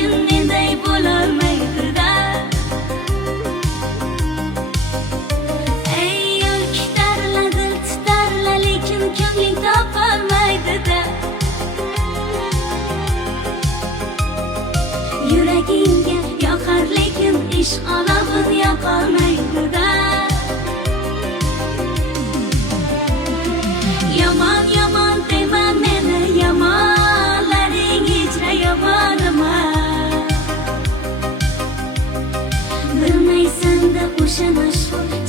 lekin menday bo'lolmaydi-da. Ey yo'l kitarla, dil titarla, lekin ko'ngling topolmaydi-da. Yuragingga yoqar lekin ishq olovin yoqolmaydi-da. Yomon yomon dema meni, yomonlaring hijra yomonima. Bilmaysan-da o'sha mashhur